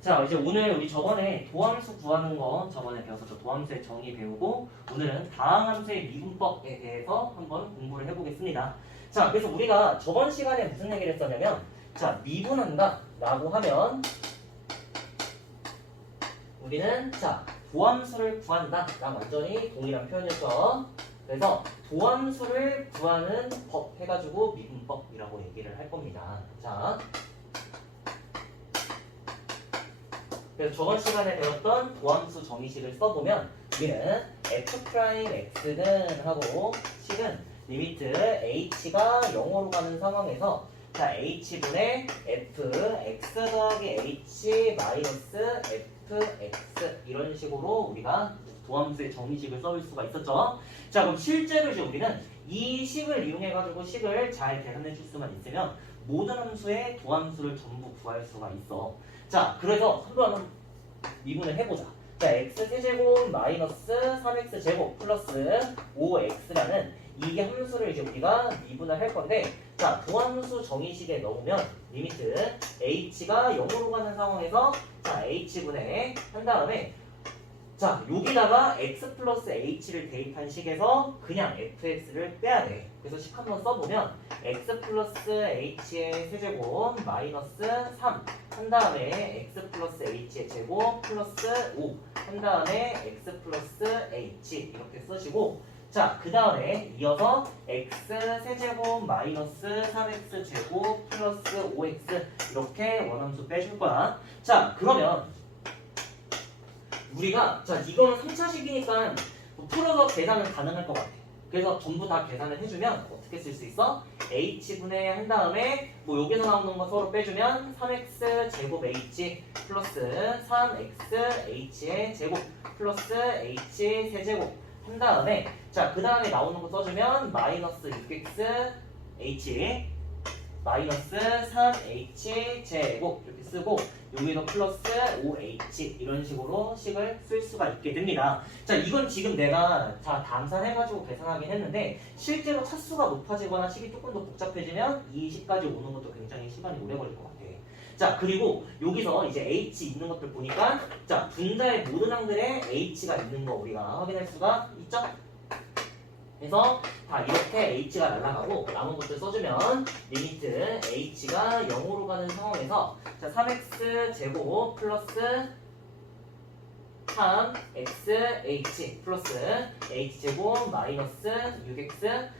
자, 이제 오늘 우리 저번에 도함수 구하는 거 저번에 배웠었죠. 도함수의 정의 배우고 오늘은 다항함수의 미분법에 대해서 한번 공부를 해보겠습니다. 자, 그래서 우리가 저번 시간에 무슨 얘기를 했었냐면 자, 미분한다 라고 하면 우리는 자, 도함수를 구한다 랑 완전히 동일한 표현이었죠. 그래서 도함수를 구하는 법 해가지고 미분법이라고 얘기를 할 겁니다. 자, 그래서 저번 시간에 배웠던 도함수 정의식을 써보면 우리는 f'x는 하고 식은 리미트 h가 0으로 가는 상황에서 자 h분의 f x 더하기 h 마이너스 fx 이런 식으로 우리가 도함수의 정의식을 써볼 수가 있었죠. 자, 그럼 실제로 이제 우리는 이 식을 이용해가지고 식을 잘 계산해 줄 수만 있으면 모든 함수의 도함수를 전부 구할 수가 있어. 자, 그래서 한번 미분을 해보자. 자, x세제곱 마이너스 3x제곱 플러스 5x라는 이 함수를 이제 우리가 미분을 할 건데, 자, 도함수 정의식에 넣으면 리미트 h가 0으로 가는 상황에서 자, h분의 한 다음에 자, 여기다가 x 플러스 h를 대입한 식에서 그냥 fx를 빼야 돼. 그래서 식 한번 써보면 x 플러스 h의 세제곱 마이너스 3 한 다음에 x 플러스 h의 제곱 플러스 5 한 다음에 x 플러스 h 이렇게 쓰시고 자, 그 다음에 이어서 x 세제곱 마이너스 3x 제곱 플러스 5x 이렇게 원함수 빼줄 거야. 자, 그러면 우리가 자 이거는 3차식이니까 풀어서 계산은 가능할 것 같아. 그래서 전부 다 계산을 해주면 어떻게 쓸 수 있어? h분의 한 다음에 뭐 여기서 나오는 거 서로 빼주면 3x 제곱 h 플러스 3x h의 제곱 플러스 h 세제곱 한 다음에 자 그 다음에 나오는 거 써주면 마이너스 6x h 마이너스 3h 제곱 이렇게 쓰고 여기도 플러스 5h 이런 식으로 식을 쓸 수가 있게 됩니다. 자, 이건 지금 내가 다 암산해가지고 계산하긴 했는데 실제로 차수가 높아지거나 식이 조금 더 복잡해지면 이 식까지 오는 것도 굉장히 시간이 오래 걸릴 것 같아. 자, 그리고 여기서 이제 h 있는 것들 보니까 자, 분자의 모든 항들에 h가 있는 거 우리가 확인할 수가 있죠? 그래서 다 이렇게 h가 날아가고 남은 것들 써주면 리미트 h가 0으로 가는 상황에서 자 3x 제곱 플러스 3xh 플러스 h제곱 마이너스 6x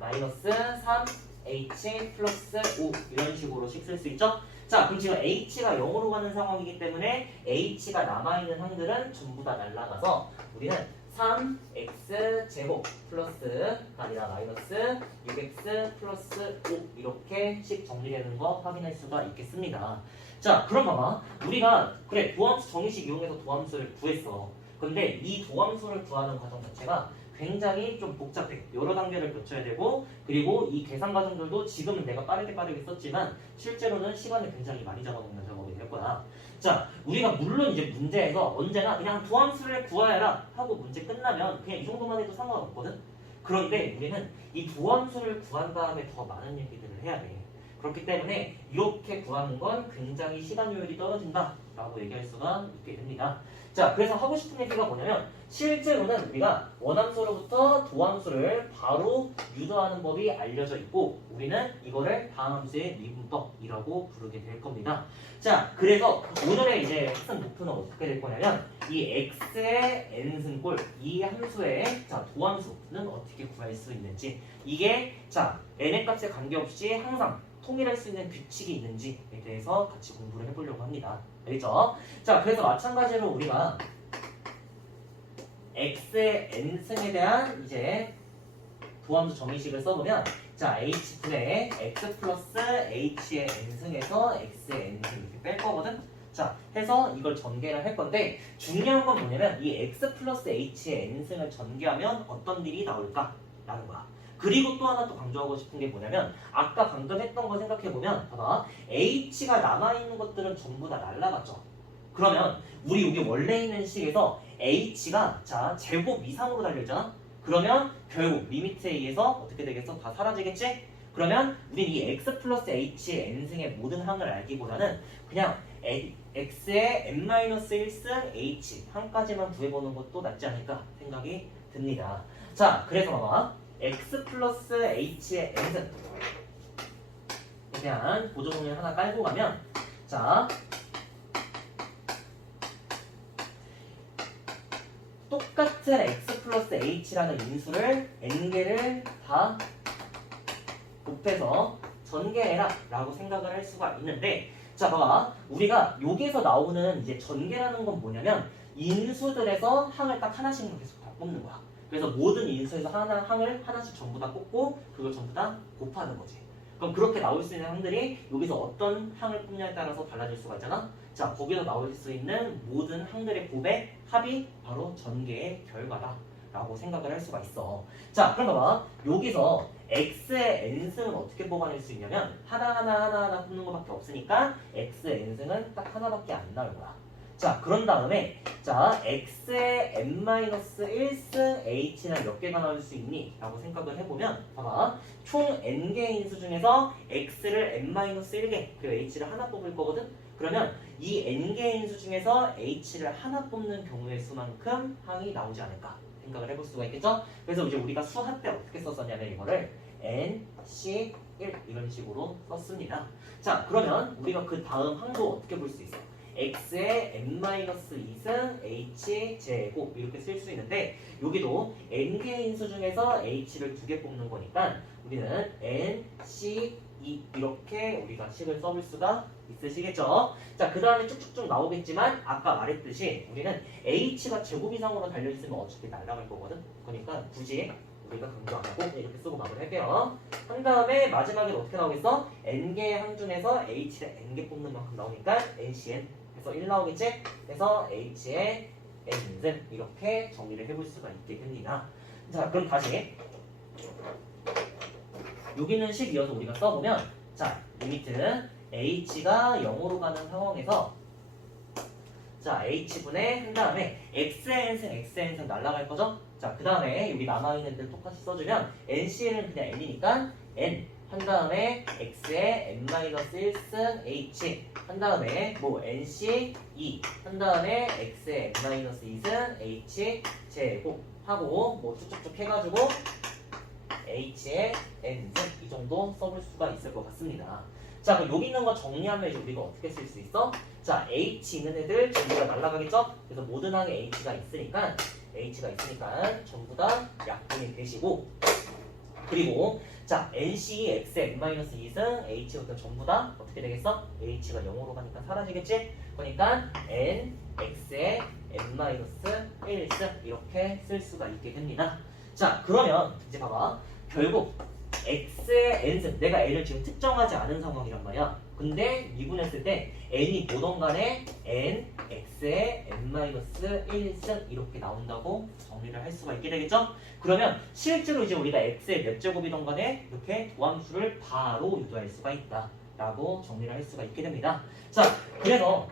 마이너스 3h 플러스 5 이런 식으로 식 쓸 수 있죠? 자, 그럼 지금 h가 0으로 가는 상황이기 때문에 h가 남아있는 항들은 전부 다 날아가서 우리는 3x 제곱 플러스 아니라 마이너스 6x 플러스 5 이렇게 식 정리되는 거 확인할 수가 있겠습니다. 자, 그럼 봐봐. 우리가 그래 도함수 정의식 이용해서 도함수를 구했어. 근데 이 도함수를 구하는 과정 자체가 굉장히 좀 복잡해. 여러 단계를 거쳐야 되고 그리고 이 계산 과정들도 지금은 내가 빠르게 썼지만 실제로는 시간을 굉장히 많이 잡아먹는 작업이 될 거야. 자, 우리가 물론 이제 문제에서 언제나 그냥 도함수를 구하여라 하고 문제 끝나면 그냥 이 정도만 해도 상관없거든. 그런데 우리는 이 도함수를 구한 다음에 더 많은 얘기들을 해야 돼. 그렇기 때문에 이렇게 구하는 건 굉장히 시간 효율이 떨어진다 라고 얘기할 수가 있게 됩니다. 자, 그래서 하고 싶은 얘기가 뭐냐면 실제로는 우리가 원함수로부터 도함수를 바로 유도하는 법이 알려져 있고 우리는 이거를 다항함수의 미분법이라고 부르게 될 겁니다. 자, 그래서 오늘의 이제 학습 목표는 어떻게 될 거냐면 이 x의 n승골 이 함수의 자 도함수는 어떻게 구할 수 있는지 이게 자 n의 값에 관계없이 항상 통일할 수 있는 규칙이 있는지에 대해서 같이 공부를 해보려고 합니다. 알겠죠? 자, 그래서 마찬가지로 우리가 x의 n승에 대한 이제 도함수 정의식을 써보면 자 h분의 x 플러스 h의 n승에서 x의 n승 이렇게 뺄 거거든. 자, 해서 이걸 전개를 할 건데 중요한 건 뭐냐면 이 x 플러스 h의 n승을 전개하면 어떤 일이 나올까라는 거야. 그리고 또 하나 또 강조하고 싶은 게 뭐냐면 아까 방금 했던 거 생각해보면 봐봐 h가 남아있는 것들은 전부 다 날라갔죠. 그러면 우리 여기 원래 있는 식에서 h가 자 제곱 이상으로 달려있잖아. 그러면 결국 리미트에 의해서 어떻게 되겠어? 다 사라지겠지? 그러면 우린 이 x 플러스 h의 n승의 모든 항을 알기보다는 그냥 x의 n-1승 h 한 가지만 구해보는 것도 낫지 않을까 생각이 듭니다. 자, 그래서 봐봐. x 플러스 h의 n승 에 대한 보조공을 하나 깔고 가면 자 똑같은 x 플러스 h라는 인수를 n개를 다 곱해서 전개해라 라고 생각을 할 수가 있는데 자 봐봐 우리가 여기서 나오는 이제 전개라는 건 뭐냐면 인수들에서 항을 딱 하나씩만 계속 다 뽑는 거야. 그래서 모든 인수에서 항을 하나씩 전부 다 뽑고 그걸 전부 다 곱하는 거지. 그럼 그렇게 나올 수 있는 항들이 여기서 어떤 항을 뽑냐에 따라서 달라질 수가 있잖아. 자 거기서 나올 수 있는 모든 항들의 곱의 합이 바로 전개의 결과다 라고 생각을 할 수가 있어. 자 그럼 봐봐 여기서 x의 n승은 어떻게 뽑아낼 수 있냐면 하나 뽑는 것밖에 없으니까 x의 n승은 딱 하나밖에 안 나올 거야. 자 그런 다음에 자 x의 n-1승 h는 몇 개가 나올 수 있니? 라고 생각을 해보면 봐봐 총 n개 인수 중에서 x를 n-1개 그리고 h를 하나 뽑을 거거든? 그러면 이 n개 인수 중에서 h를 하나 뽑는 경우의 수만큼 항이 나오지 않을까 생각을 해볼 수가 있겠죠? 그래서 이제 우리가 수학 때 어떻게 썼었냐면 이거를 n, c, 1 이런 식으로 썼습니다. 자 그러면 우리가 그 다음 항도 어떻게 볼 수 있어? x의 n-2승 h 제곱 이렇게 쓸 수 있는데 여기도 n개 인수 중에서 h를 2개 뽑는 거니까 우리는 n, c, 2 이렇게 우리가 식을 써볼 수가 있으시겠죠? 자 그 다음에 쭉쭉쭉 나오겠지만 아까 말했듯이 우리는 h가 제곱 이상으로 달려있으면 어차피 날아갈 거거든? 그러니까 굳이 우리가 강조 안 하고 이렇게 쓰고 마무리할게요. 한 다음에 마지막에 어떻게 나오겠어? n개의 항 중에서 h를 n개 뽑는 만큼 나오니까 ncn 그래서 1 나오겠지? 그래서 h의 n승 이렇게 정리를 해볼 수가 있게 됩니다. 자 그럼 다시 여기는 식이어서 우리가 써보면 자 리미트 h가 0으로 가는 상황에서 자 h분의 한 다음에 xn승 날라갈 거죠? 자 그 다음에 여기 남아있는 애들 똑같이 써주면 nc는 그냥 n이니까 n 한 다음에 x의 n-1승 h 한 다음에 뭐 nc 2 한 다음에 x의 n-2승 h 제곱 하고 뭐 쭉쭉쭉 해가지고 h의 n승 이 정도 써볼 수가 있을 것 같습니다. 자 그럼 여기 있는 거 정리하면 이제 우리가 어떻게 쓸 수 있어? 자 h 있는 애들 전부 다 날라가겠죠? 그래서 모든 항에 h가 있으니까 전부 다 약분이 되시고 그리고 자 nc x의 n-2승 h부터 전부 다 어떻게 되겠어? h가 0으로 가니까 사라지겠지? 그러니까 n x의 n-1승 이렇게 쓸 수가 있게 됩니다. 자 그러면 이제 봐봐 결국 x의 n승 내가 n을 지금 특정하지 않은 상황이란 말이야. 근데 미분했을 때 n이 뭐든 간에 n x의 n-1승 이렇게 나온다고 정리를 할 수가 있게 되겠죠? 그러면 실제로 이제 우리가 x의 몇 제곱이든 간에 이렇게 도함수를 바로 유도할 수가 있다 라고 정리를 할 수가 있게 됩니다. 자 그래서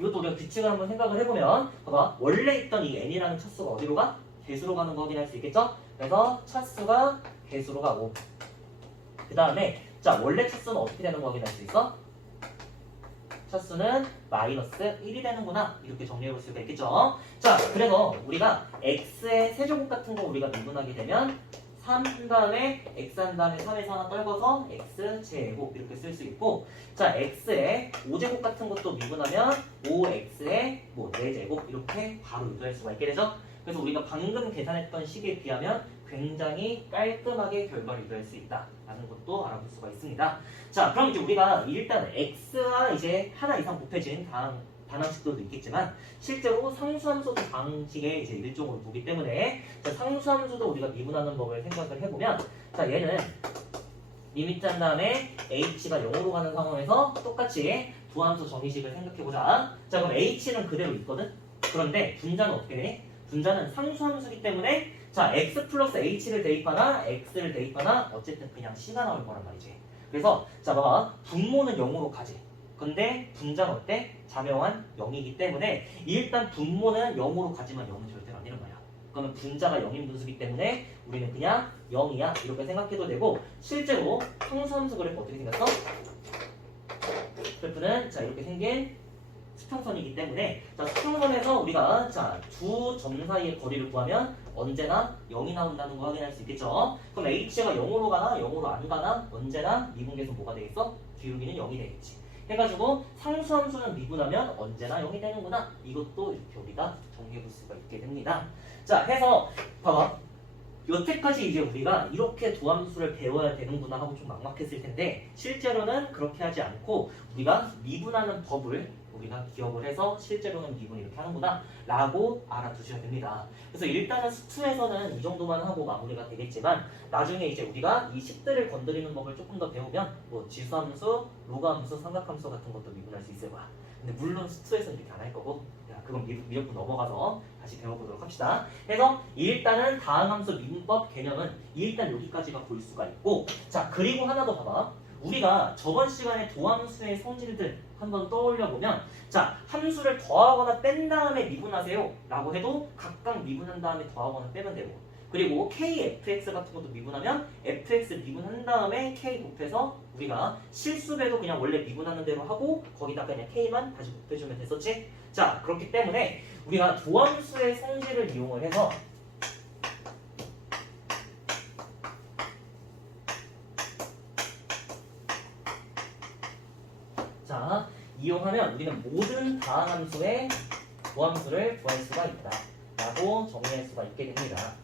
이것도 우리가 규칙을 한번 생각을 해보면 봐봐 원래 있던 이 n이라는 차수가 어디로 가? 개수로 가는 거 확인할 수 있겠죠? 그래서 차수가 개수로 가고 그 다음에 자 원래 차수는 어떻게 되는 거 확인할 수 있어? 차수는 마이너스 1이 되는구나 이렇게 정리해 볼 수가 있겠죠. 자 그래서 우리가 x의 세제곱 같은 거 우리가 미분하게 되면 3 한 다음에 x 한 다음에 3에서 하나 떨궈서 x 제곱 이렇게 쓸 수 있고 자 x의 5제곱 같은 것도 미분하면 5x의 뭐 4제곱 이렇게 바로 유도할 수가 있게 되죠. 그래서 우리가 방금 계산했던 식에 비하면 굉장히 깔끔하게 결과를 유도할 수 있다라는 것도 알아볼 수가 있습니다. 자, 그럼 이제 우리가 일단 x와 이제 하나 이상 곱해진 반항식들도 있겠지만 실제로 상수함수도 방식의 이제 일종으로 보기 때문에 자, 상수함수도 우리가 미분하는 법을 생각을 해보면 자 얘는 리미트 한 다음에 h가 0으로 가는 상황에서 똑같이 두함수 정의식을 생각해보자. 자 그럼 h는 그대로 있거든. 그런데 분자는 어떻게 되니? 분자는 상수함수기 때문에 자 x 플러스 h를 대입하나 x를 대입하나 어쨌든 그냥 c가 나올 거란 말이지. 그래서 자 봐봐 분모는 0으로 가지. 근데 분자는 어때? 자명한 0이기 때문에 일단 분모는 0으로 가지만 0은 절대로 아니란 말이야. 그러면 분자가 0인 분수기 때문에 우리는 그냥 0이야 이렇게 생각해도 되고 실제로 상수함수 그래프 어떻게 생겼어? 그래프는 자 이렇게 생긴 수평선이기 때문에 자, 수평선에서 우리가 자, 두 점 사이의 거리를 구하면 언제나 0이 나온다는 거 확인할 수 있겠죠. 그럼 h가 0으로 가나 0으로 안 가나 언제나 미분계에서 뭐가 되겠어? 기울기는 0이 되겠지. 해가지고 상수함수는 미분하면 언제나 0이 되는구나. 이것도 이렇게 우리가 정리해 볼 수가 있게 됩니다. 자, 해서 봐봐. 여태까지 이제 우리가 이렇게 도함수를 배워야 되는구나 하고 좀 막막했을 텐데 실제로는 그렇게 하지 않고 우리가 미분하는 법을 우리가 기억을 해서 실제로는 미분 이렇게 하는구나 라고 알아두셔야 됩니다. 그래서 일단은 수투에서는 이 정도만 하고 마무리가 되겠지만 나중에 이제 우리가 이 10들을 건드리는 법을 조금 더 배우면 뭐 지수함수, 로그함수, 삼각함수 같은 것도 미분할 수 있을 거야. 근데 물론 수투에서는 이렇게 안 할 거고 그건 미적분 넘어가서 다시 배워보도록 합시다. 그래서 일단은 다항함수 미분법 개념은 일단 여기까지가 볼 수가 있고 자 그리고 하나 더 봐봐. 우리가 저번 시간에 도함수의 성질들 한번 떠올려보면 자 함수를 더하거나 뺀 다음에 미분하세요 라고 해도 각각 미분한 다음에 더하거나 빼면 되고 그리고 kfx 같은 것도 미분하면 fx 미분한 다음에 k 곱해서 우리가 실수배도 그냥 원래 미분하는 대로 하고 거기다가 그냥 k만 다시 곱해주면 됐었지? 자 그렇기 때문에 우리가 도함수의 성질을 이용을 해서 자 이용하면 우리는 모든 다항함수의 도함수를 구할 수가 있다 라고 정리할 수가 있게 됩니다.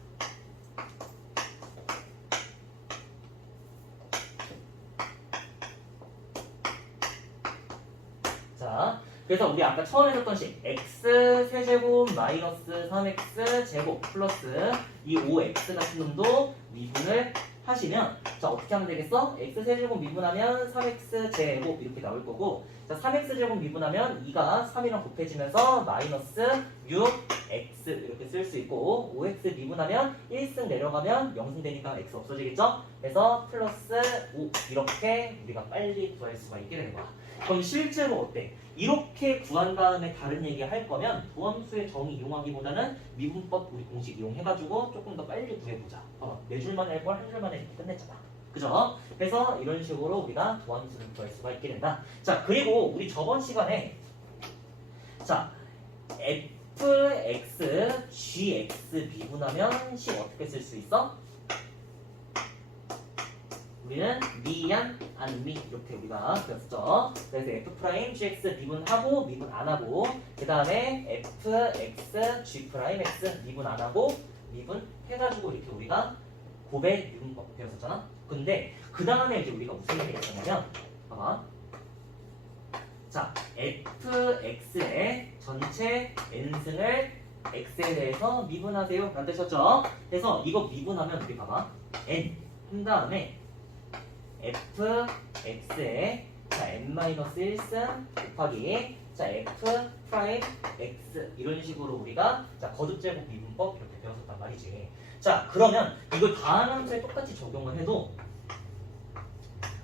자 그래서 우리 아까 처음 했었던 식 x 세제곱 마이너스 3x 제곱 플러스 이 5x 같은 놈도 미분을 하시면 자 어떻게 하면 되겠어? x 세제곱 미분하면 3x 제곱 이렇게 나올 거고 자 3x 제곱 미분하면 2가 3이랑 곱해지면서 마이너스 6x 이렇게 쓸 수 있고 5x 미분하면 1승 내려가면 0승 되니까 x 없어지겠죠? 그래서 플러스 5 이렇게 우리가 빨리 구할 수가 있게 되는 거야. 그럼 실제로 어때? 이렇게 구한 다음에 다른 얘기 할 거면 도함수의 정의 이용하기보다는 미분법 우리 공식 이용해가지고 조금 더 빨리 구해보자. 네 줄만 할 걸 한 줄만에 이렇게 끝냈잖아. 그죠? 그래서 이런 식으로 우리가 도함수를 구할 수가 있게 된다. 자 그리고 우리 저번 시간에 자 fx, gx 미분하면 식 어떻게 쓸 수 있어? 우리는 미안, 안미 이렇게 우리가 배웠죠. 그래서 f' gx 미분하고 미분 안하고 그 다음에 fx, g'x 미분 안하고 미분 해가지고 이렇게 우리가 곱의 미분법 배웠었잖아. 근데 그 다음에 이제 우리가 무슨 얘기를 했었냐면 봐봐. 자 fx의 전체 n승을 x에 대해서 미분하세요 라는 뜻이었죠. 그래서 이거 미분하면 우리 봐봐 n 한 다음에 fx에 자 n-1승 곱하기 자 f' x 이런 식으로 우리가 자 거듭제곱 미분법 이렇게 배웠었단 말이지. 자 그러면 이걸 다항함수에 똑같이 적용을 해도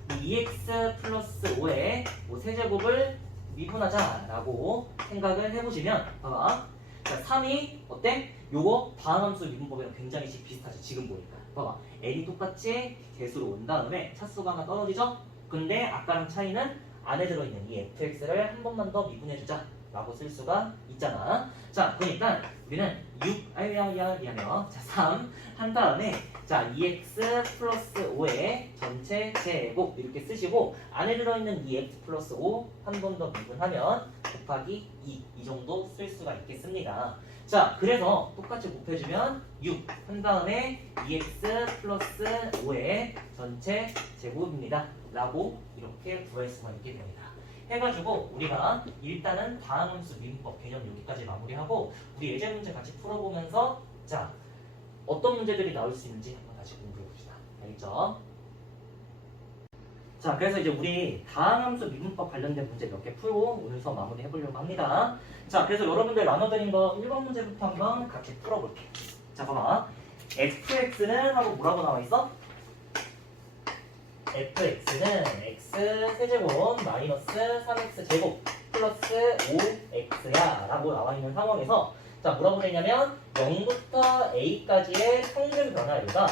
2x 플러스 5에 뭐 세제곱을 미분하자 라고 생각을 해보시면 봐봐 자 3이 어때? 요거 다항함수 미분법이랑 굉장히 비슷하지 지금 보니까. 봐봐 n이 똑같이 개수로 온 다음에 차수가 하나 떨어지죠? 근데 아까랑 차이는 안에 들어있는 이 fx를 한 번만 더 미분해주자 라고 쓸 수가 있잖아. 자 그러니까 우리는 6 미안해요. 자 3 한 다음에 자 2x 플러스 5의 전체 제곱 이렇게 쓰시고 안에 들어있는 2x 플러스 5 한 번 더 미분하면 곱하기 2 이 정도 쓸 수가 있겠습니다. 자 그래서 똑같이 곱해주면 6 한 다음에 2x 플러스 5의 전체 제곱입니다 라고 이렇게 구할 수가 있게 됩니다. 해가지고 우리가 일단은 다항함수 미분법 개념 여기까지 마무리하고 우리 예제 문제 같이 풀어보면서 자 어떤 문제들이 나올 수 있는지 한번 다시 공부해봅시다. 알겠죠? 자 그래서 이제 우리 다항함수 미분법 관련된 문제 몇 개 풀고 오늘 수업 마무리 해보려고 합니다. 자 그래서 여러분들 나눠드린 거 1번 문제부터 한번 같이 풀어볼게요. 자 봐봐 fx는 하고 뭐라고 나와있어? fx는 x 세제곱 마이너스 3x 제곱 플러스 5x야 라고 나와있는 상황에서 자 뭐라고 되냐면 0부터 a까지의 평균 변화율과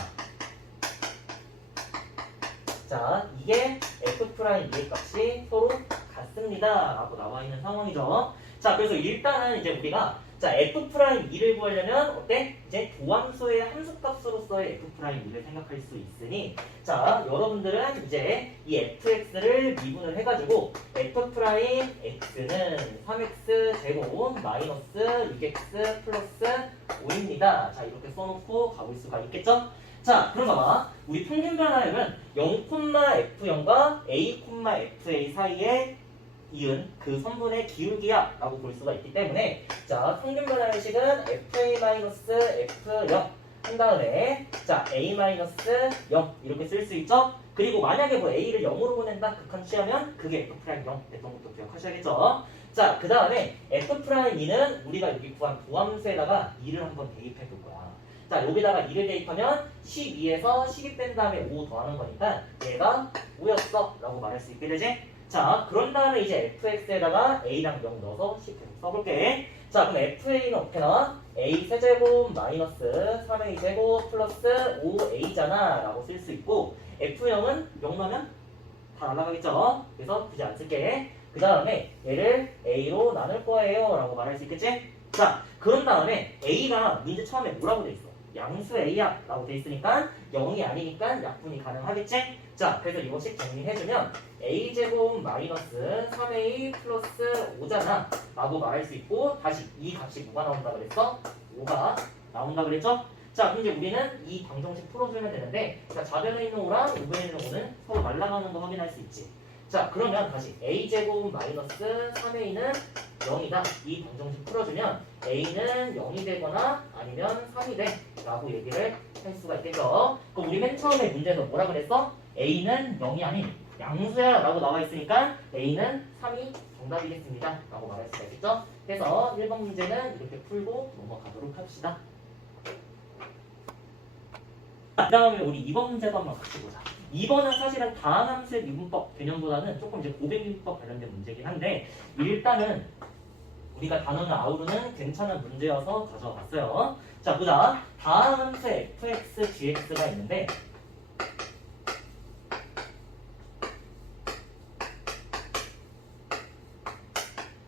자 이게 f'의 값이 서로 같습니다 라고 나와있는 상황이죠. 자, 그래서 일단은 이제 우리가 자, F'2를 구하려면 어때? 이제 도함수의 함수값으로서의 F'2를 생각할 수 있으니 자, 여러분들은 이제 이 fx를 미분을 해가지고 F'x는 3x 제곱 마이너스 6x 플러스 5입니다. 자, 이렇게 써놓고 가볼 수가 있겠죠? 자, 그럼 봐봐. 우리 평균 변화율은 0,f0과 a,fa 사이에 이은 그 선분의 기울기야 라고 볼 수가 있기 때문에 자, 평균 변화율식은 fa-f0 한 다음에 자, a-0 이렇게 쓸 수 있죠? 그리고 만약에 뭐 a를 0으로 보낸다 극한 취하면 그게 f'0 됐던 것도 기억하셔야겠죠? 자, 그 다음에 f'2는 우리가 여기 구한 도함수에다가 2를 한번 대입해 볼 거야. 자, 여기다가 2를 대입하면 12에서 12 뺀 다음에 5 더하는 거니까 얘가 5였어 라고 말할 수 있게 되지? 자, 그런 다음에 이제 fx에다가 a랑 0 넣어서 10 계속 써볼게. 자, 그럼 fa는 어떻게 나와? a 세제곱 마이너스 3a제곱 플러스 5a잖아 라고 쓸 수 있고 f0은 0 넣으면 다 날아가겠죠? 그래서 굳이 안 쓸게. 그 다음에 얘를 a로 나눌 거예요 라고 말할 수 있겠지? 자, 그런 다음에 a가 문제 처음에 뭐라고 돼 있어? 양수 a야 라고 돼 있으니까 0이 아니니까 약분이 가능하겠지? 자, 그래서 이것씩 정리해주면 a제곱 마이너스 3a 플러스 5잖아 라고 말할 수 있고 다시 이 값이 뭐가 나온다 그랬어? 5가 나온다 그랬죠? 자, 그럼 이제 우리는 이 방정식 풀어주면 되는데 자, 좌변에 있는 5랑 우변에 있는 5는 서로 날아가는 거 확인할 수 있지. 자, 그러면 다시 a제곱 마이너스 3a는 0이다. 이 방정식 풀어주면 a는 0이 되거나 아니면 3이 돼 라고 얘기를 할 수가 있겠죠. 그럼 우리 맨 처음에 문제에서 뭐라 그랬어? a는 0이 아닌 양수야 라고 나와 있으니까 a는 3이 정답이겠습니다 라고 말할 수가 있겠죠. 그래서 1번 문제는 이렇게 풀고 넘어가도록 합시다. 그 다음에 우리 2번 문제도 한번 같이 보자. 2번은 사실은 다항함수의 미분법 개념보다는 조금 이제 고백 미분법 관련된 문제긴 한데 일단은 우리가 단어는 아우르는 괜찮은 문제여서 가져와 봤어요. 자, 보자. 다항함수의 fx, gx가 있는데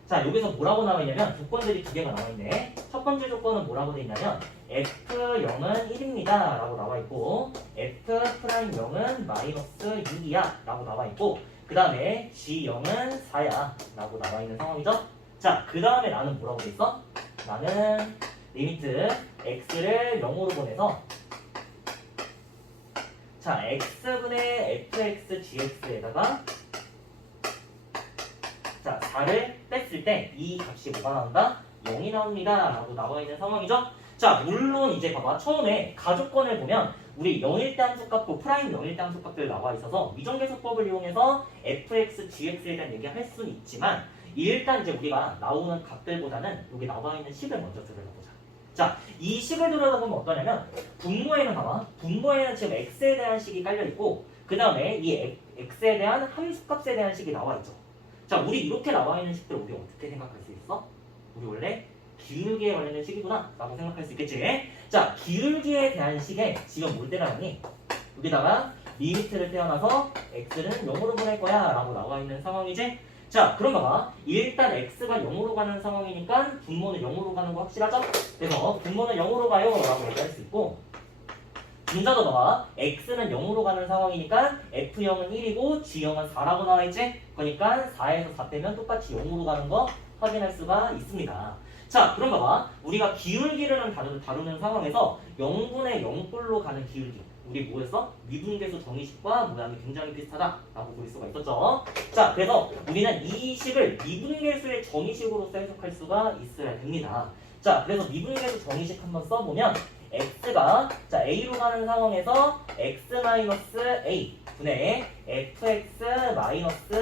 자, 여기서 뭐라고 나와 있냐면 조건들이 두 개가 나와 있네. 첫 번째 조건은 뭐라고 돼 있냐면 f0은 1입니다 라고 나와 있고 f'0은 마이너스 6이야 라고 나와 있고 그 다음에 g0은 4야 라고 나와 있는 상황이죠. 자, 그 다음에 나는 뭐라고 돼 있어? 나는 리미트 x를 0으로 보내서 자, x분의 fx gx에다가 자, 4를 뺐을 때 이 값이 뭐가 나온다? 0이 나옵니다 라고 나와 있는 상황이죠. 자, 물론 이제 봐봐. 처음에 가족권을 보면 우리 0일 때 함수값과 프라임 0일 때 함수값들 나와 있어서 위정계수법을 이용해서 fx, gx에 대한 얘기를 할 수는 있지만 일단 이제 우리가 나오는 값들보다는 여기 나와 있는 식을 먼저 들여다보자. 자, 이 식을 들여다보면 어떠냐면 분모에는 봐봐. 분모에는 지금 x에 대한 식이 깔려있고 그 다음에 이 x에 대한 함수값에 대한 식이 나와 있죠. 자, 우리 이렇게 나와 있는 식들 우리 어떻게 생각할 수 있어? 우리 원래 기울기에 관련된 식이구나 라고 생각할 수 있겠지. 자, 기울기에 대한 식에 지금 뭘 때려놨니? 여기다가 리미트를 떼어놔서 x는 0으로 보낼 거야 라고 나와 있는 상황이지. 자, 그럼 봐봐. 일단 x가 0으로 가는 상황이니까 분모는 0으로 가는 거 확실하죠? 그래서 분모는 0으로 가요 라고 얘기할 수 있고 분자도 봐봐. x는 0으로 가는 상황이니까 f0은 1이고 g0은 4라고 나와있지? 그러니까 4에서 4 빼면 똑같이 0으로 가는 거 확인할 수가 있습니다. 자, 그럼 봐봐. 우리가 기울기를 다루는 상황에서 0분의 0꼴로 가는 기울기 우리 뭐였어? 미분계수 정의식과 모양이 굉장히 비슷하다라고 볼 수가 있었죠. 자, 그래서 우리는 이 식을 미분계수의 정의식으로서 해석할 수가 있어야 됩니다. 자, 그래서 미분계수 정의식 한번 써보면 x가 자 a로 가는 상황에서 x-a 분의 fx 마이너스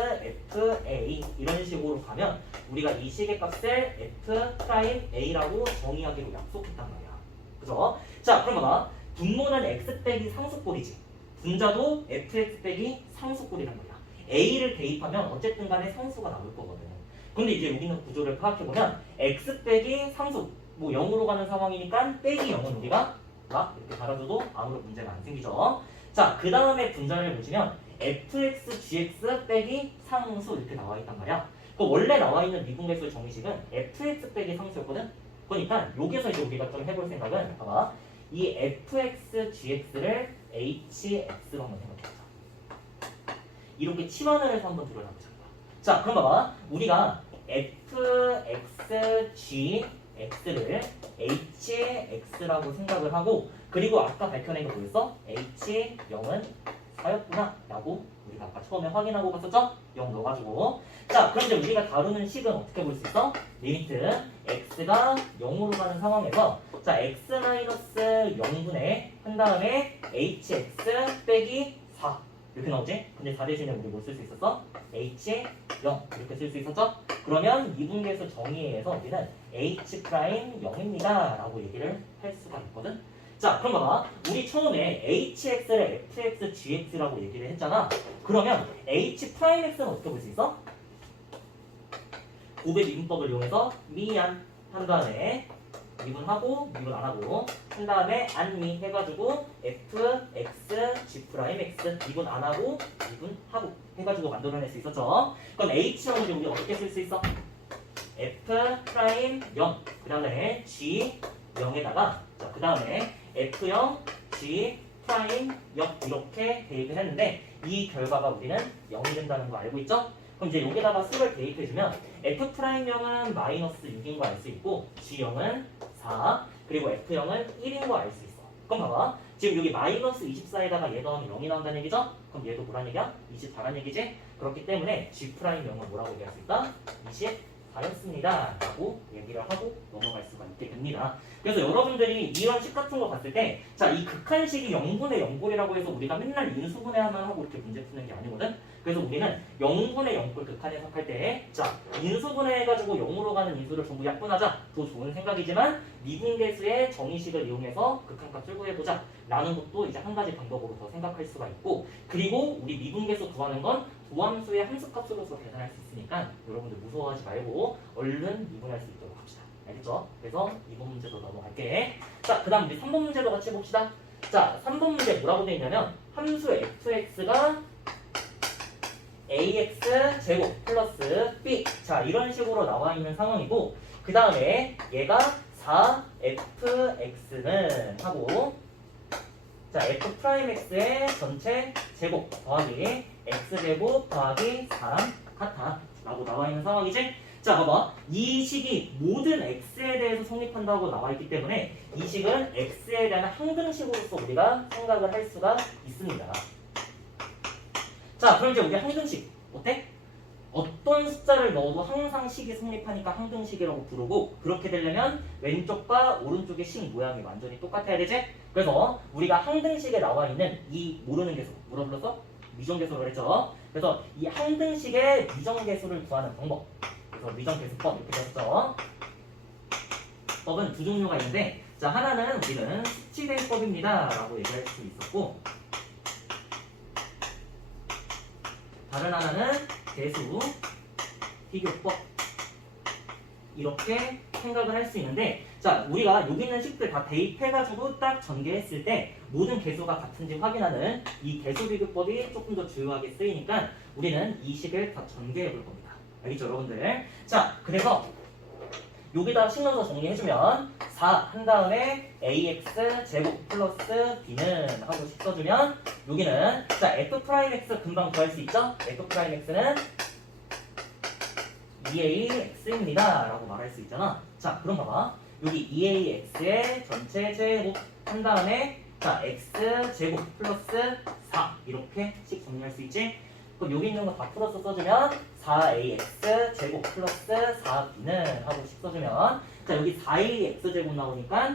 fa 이런 식으로 가면 우리가 이 식의 값을 f'a라고 정의하기로 약속했단 말이야. 그죠? 자, 그럼 봐봐. 분모는 x 빼기 상수꼴이지. 분자도 fx 빼기 상수꼴이란 말이야. a를 대입하면 어쨌든 간에 상수가 나올 거거든. 근데 이제 여기 있는 구조를 파악해보면 x 빼기 상수 뭐 0으로 가는 상황이니까 빼기 0은 우리가 막 이렇게 달아줘도 아무런 문제가 안 생기죠. 자, 그 다음에 분자를 보시면 fx, gx 빼기 상수 이렇게 나와 있단 말이야. 그 원래 나와 있는 미분계수의 정의식은 fx 빼기 상수였거든. 그러니까 여기서 이제 우리가 좀 해볼 생각은 봐봐. 이 fx, gx를 hx로 한번 생각해보자. 이렇게 치환을 해서 한번 들어가보자. 자, 그럼 봐봐. 우리가 fx, gx를 hx라고 생각을 하고 그리고 아까 밝혀낸 거 뭐였어? h0은 4였구나 라고 우리가 아까 처음에 확인하고 갔었죠? 0 넣어가지고 자, 그럼 이제 우리가 다루는 식은 어떻게 볼 수 있어? 리미트 x가 0으로 가는 상황에서 자, x-0분의 한 다음에 hx 빼기 4 이렇게 나오지? 근데 4 대신에 우리 뭐 쓸 수 있었어? h0 이렇게 쓸 수 있었죠? 그러면 미분계수 정의에서 우리는 h'0입니다 라고 얘기를 할 수가 있거든? 자, 그럼 봐봐. 우리 처음에 hx를 fx, gx라고 얘기를 했잖아. 그러면 h'x는 어떻게 볼 수 있어? 곱의 미분법을 이용해서 미안 한 다음에 미분하고 미분 안 하고 한 다음에 안미 해가지고 f, x, g 프라임 x 미분 안 하고 미분하고 해가지고 만들어낼 수 있었죠. 그럼 h형을 우리 어떻게 쓸 수 있어? f 프라임 0 그 다음에 g 0에다가 자, 그 다음에 f0, g 프라임 0 이렇게 대입을 했는데 이 결과가 우리는 0이 된다는 거 알고 있죠? 그럼 이제 여기다가 수를 대입해주면 f 프라임 0은 마이너스 6인 거 알 수 있고 g0은 4 그리고 f0은 1인 거 알 수 있어. 그럼 봐봐. 지금 여기 마이너스 24에다가 얘 더하면 0이 나온다는 얘기죠? 그럼 얘도 뭐란 얘기야? 24란 얘기지? 그렇기 때문에 g 프라임 0은 뭐라고 얘기할 수 있다? 24였습니다 라고 얘기를 하고 넘어갈 수가 있게 됩니다. 그래서 여러분들이 이런 식 같은 거 봤을 때 자, 이 극한식이 0분의 0꼴이라고 해서 우리가 맨날 인수분해만 하고 이렇게 문제 푸는 게 아니거든? 그래서 우리는 0분의 0꼴 극한 해석할 때 자, 인수분해해가지고 0으로 가는 인수를 전부 약분하자 더 좋은 생각이지만 미분계수의 정의식을 이용해서 극한값을 구해보자 라는 것도 이제 한 가지 방법으로 더 생각할 수가 있고 그리고 우리 미분계수 구하는 건 도함수의 함수값으로서 계산할 수 있으니까 여러분들 무서워하지 말고 얼른 미분할 수 있도록 합시다. 알겠죠? 그래서 2번 문제도 넘어갈게. 자, 그 다음 우리 3번 문제도 같이 해봅시다. 자, 3번 문제 뭐라고 되어 있냐면 함수 fx가 ax 제곱 플러스 b 자 이런 식으로 나와 있는 상황이고 그 다음에 얘가 4fx는 하고 자 f 프라임 x의 전체 제곱 더하기 x제곱 더하기 4랑 같아 라고 나와 있는 상황이지. 자 봐봐 이 식이 모든 x에 대해서 성립한다고 나와 있기 때문에 이 식은 x에 대한 항등식으로서 우리가 생각을 할 수가 있습니다. 자 그럼 이제 우리 항등식 어때? 어떤 숫자를 넣어도 항상 식이 성립하니까 항등식이라고 부르고 그렇게 되려면 왼쪽과 오른쪽의 식 모양이 완전히 똑같아야 되지? 그래서 우리가 항등식에 나와 있는 이 모르는 개수 뭐라 불렀어? 미정계수라고 했죠? 그래서 이 항등식의 미정계수를 구하는 방법 그래서 미정계수법 이렇게 됐죠? 법은 두 종류가 있는데 자 하나는 우리는 수치대입법입니다 라고 얘기할 수 있었고 다른 하나는 계수 비교법 이렇게 생각을 할 수 있는데 자 우리가 여기 있는 식들 다 대입해가지고 딱 전개했을 때 모든 계수가 같은지 확인하는 이 계수 비교법이 조금 더 중요하게 쓰이니까 우리는 이 식을 다 전개해 볼 겁니다. 알겠죠 여러분들? 자 그래서 여기다 식 넣어서 정리해주면 4 한 다음에 ax 제곱 플러스 b는 하고 식 써주면 여기는 자 f 프라임 x 금방 구할 수 있죠? f 프라임 x는 2ax입니다 라고 말할 수 있잖아. 자 그럼 봐봐 여기 2ax의 전체 제곱 한 다음에 자 x 제곱 플러스 4 이렇게 식 정리할 수 있지? 그럼 여기 있는 거 다 풀어서 써주면 4ax 제곱 플러스 4b는 하고 식 써주면 자 여기 4ax 제곱 나오니까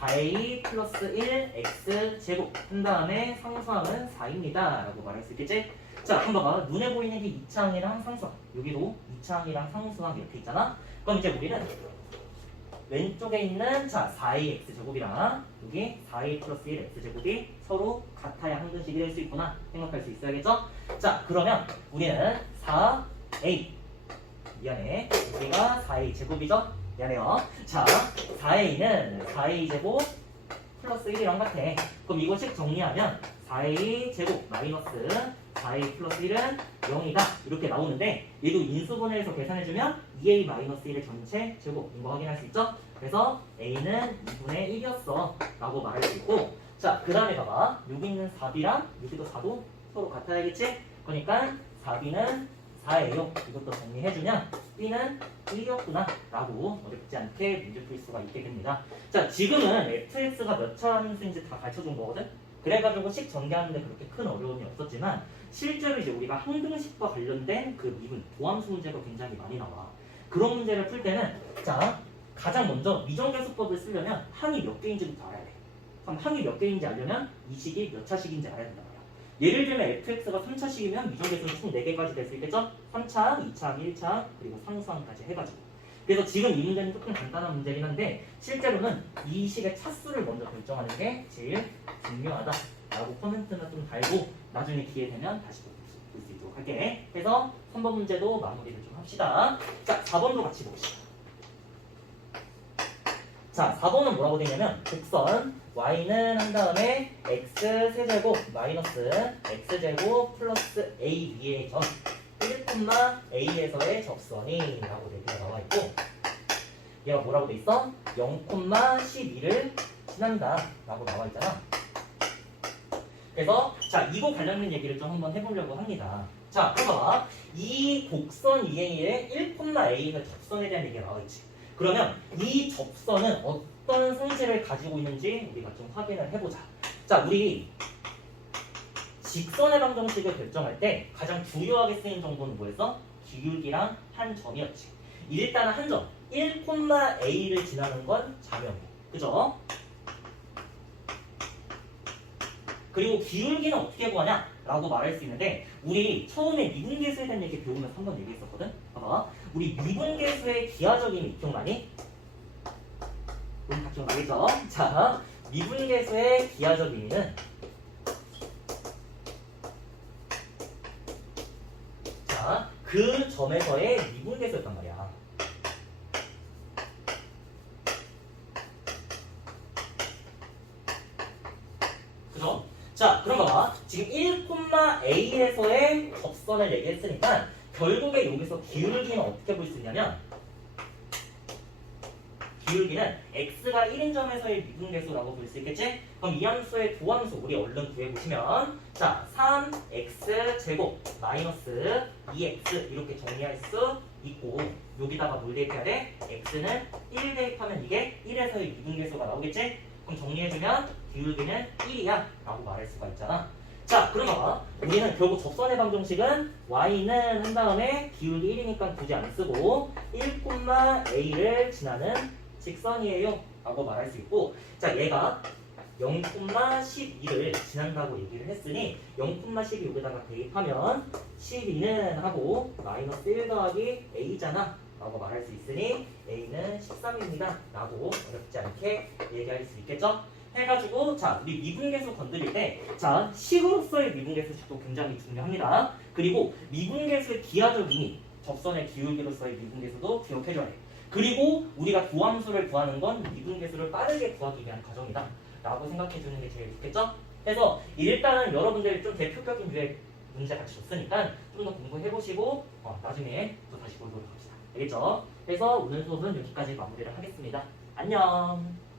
4a 플러스 1x 제곱 한 다음에 상수항은 4입니다 라고 말할 수 있겠지? 자 한번 봐봐 눈에 보이는 게 이차항이랑 상수항 여기도 이차항이랑 상수항 이렇게 있잖아. 그럼 이제 우리는 왼쪽에 있는 자 4ax 제곱이랑 여기 4a 플러스 1x 제곱이 서로 같아야 항등식이 될 수 있구나 생각할 수 있어야겠죠? 자 그러면 우리는 4a 미안해 여기가 4a 제곱이죠? 미안해요. 자 4a는 4a 제곱 플러스 1이랑 같아. 그럼 이거 식 정리하면 4a 제곱 마이너스 4a 플러스 1은 0이다. 이렇게 나오는데 얘도 인수분해해서 계산해주면 2a 마이너스 1의 전체 제곱인 거 확인할 수 있죠? 그래서 a는 2분의 1이었어 라고 말할 수 있고 자, 그 다음에 봐봐. 여기 있는 4b랑 여기도 4도 서로 같아야겠지? 그러니까 4b는 4예요. 이것도 정리해주면 b는 1이었구나 라고 어렵지 않게 문제 풀 수가 있게 됩니다. 자, 지금은 fx가 몇 차함수인지 다 가르쳐준 거거든? 그래가지고 식 전개하는데 그렇게 큰 어려움이 없었지만 실제로 이제 우리가 항등식과 관련된 그 미분, 도함수 문제가 굉장히 많이 나와. 그런 문제를 풀 때는 자, 가장 먼저 미정계수법을 쓰려면 항이 몇 개인지부터 알아야 돼. 그럼 항이 몇 개인지 알려면 이 식이 몇 차식인지 알아야 된단 말이야. 예를 들면 fx가 3차식이면 미정계수는 총 4개까지 될 수 있겠죠? 3차, 2차, 1차, 그리고 상수항까지 해가지고. 그래서 지금 이 문제는 조금 간단한 문제긴 한데 실제로는 이 식의 차수를 먼저 결정하는 게 제일 중요하다라고 코멘트는 좀 달고 나중에 기회 되면 다시 볼 수 있도록 할게. 그래서 3번 문제도 마무리를 좀 합시다. 자, 4번도 같이 봅시다. 자, 4번은 뭐라고 되냐면 곡선 y는 한 다음에 x 세제곱 마이너스 x제곱 플러스 a 위의 점 1,a에서의 접선이 라고 얘기가 나와 있고 얘가 뭐라고 돼 있어? 0,12를 지난다 라고 나와 있잖아. 그래서 자, 이거 관련된 얘기를 좀 한번 해보려고 합니다. 자, 봐봐. 이 곡선 EA에 1,a의 접선에 대한 얘기가 나와 있지. 그러면 이 접선은 어떤 성질을 가지고 있는지 우리가 좀 확인을 해보자. 자, 우리 직선의 방정식을 결정할 때 가장 중요하게 쓰인 정보는 뭐였어? 기울기랑 한 점이었지. 일단 한 점, 1,a를 지나는 건 자명해. 그죠? 그리고 기울기는 어떻게 구하냐? 라고 말할 수 있는데 우리 처음에 미분계수에 대한 얘기 배우면서 한번 얘기했었거든? 봐봐. 우리 미분계수의 기하적임이 기억나니? 우리 다 기억나겠죠? 자, 미분계수의 기하적임은 자, 그 점에서의 미분계수였단 말이야. 그죠? 자, 그럼 봐봐. 지금 1,a에서의 접선을 얘기했으니까 결국에 여기서 기울기는 어떻게 볼 수 있냐면 기울기는 x가 1인 점에서의 미분계수라고 볼 수 있겠지? 그럼 이 함수의 도함수 우리 얼른 구해보시면 자, 3x 제곱 마이너스 2x 이렇게 정리할 수 있고 여기다가 뭘 대입해야 돼? x는 1 대입하면 이게 1에서의 미분계수가 나오겠지? 그럼 정리해주면 기울기는 1이야 라고 말할 수가 있잖아. 자, 그럼 봐봐. 우리는 결국 접선의 방정식은 y는 한 다음에 기울기 1이니까 굳이 안 쓰고 1,a를 지나는 직선이에요 라고 말할 수 있고 자, 얘가 0,12를 지난다고 얘기를 했으니 0,12 여기다가 대입하면 12는 하고 마이너스 1 더하기 a잖아 라고 말할 수 있으니 a는 13입니다 라고 어렵지 않게 얘기할 수 있겠죠? 해가지고 자, 우리 미분계수 건드릴 때 자, 식으로서의 미분계수식도 굉장히 중요합니다. 그리고 미분계수의 기하적임이 접선의 기울기로서의 미분계수도 기억해줘야 돼. 그리고 우리가 도함수를 구하는 건 미분계수를 빠르게 구하기 위한 과정이다 라고 생각해주는 게 제일 좋겠죠? 그래서 일단은 여러분들 좀 대표적인 류의 문제 같이 줬으니까 좀 더 공부해보시고 나중에 또 다시 보도록 합시다. 알겠죠? 그래서 오늘 수업은 여기까지 마무리를 하겠습니다. 안녕.